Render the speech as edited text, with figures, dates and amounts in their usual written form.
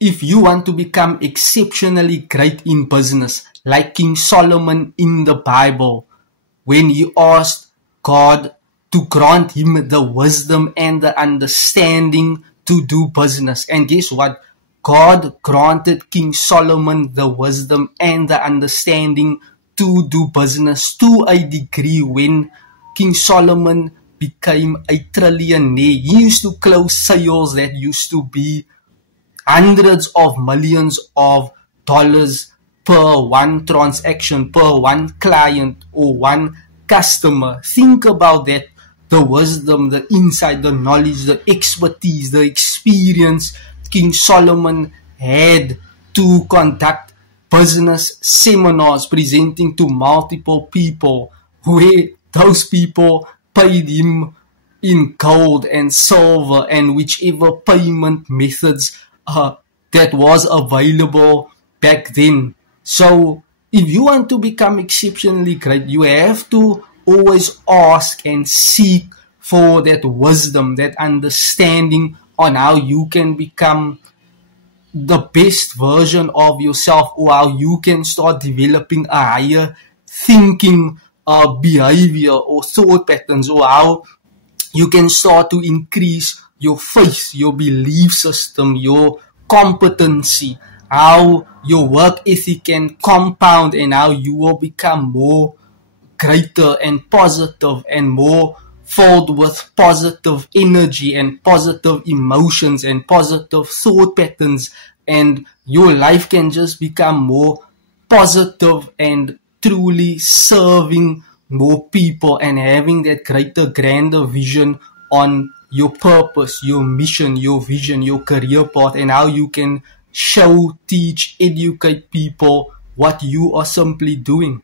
if you want to become exceptionally great in business, like King Solomon in the Bible, when he asked God to grant him the wisdom and the understanding to do business. And guess what? God granted King Solomon the wisdom and the understanding to do business to a degree. When King Solomon became a trillionaire, he used to close sales that used to be hundreds of millions of dollars per one transaction, per one client or one customer. Think about that. The wisdom, the insight, the knowledge, the expertise, the experience King Solomon had to conduct business seminars presenting to multiple people, where those people paid him in gold and silver and whichever payment methods that was available back then. So if you want to become exceptionally great, you have to always ask and seek for that wisdom, that understanding on how you can become the best version of yourself, or how you can start developing a higher thinking behavior or thought patterns, or how you can start to increase your faith, your belief system, your competency, how your work ethic can compound, and how you will become more greater and positive and more filled with positive energy and positive emotions and positive thought patterns, and your life can just become more positive and truly serving more people and having that greater, grander vision on your purpose, your mission, your vision, your career path, and how you can show, teach, educate people what you are simply doing.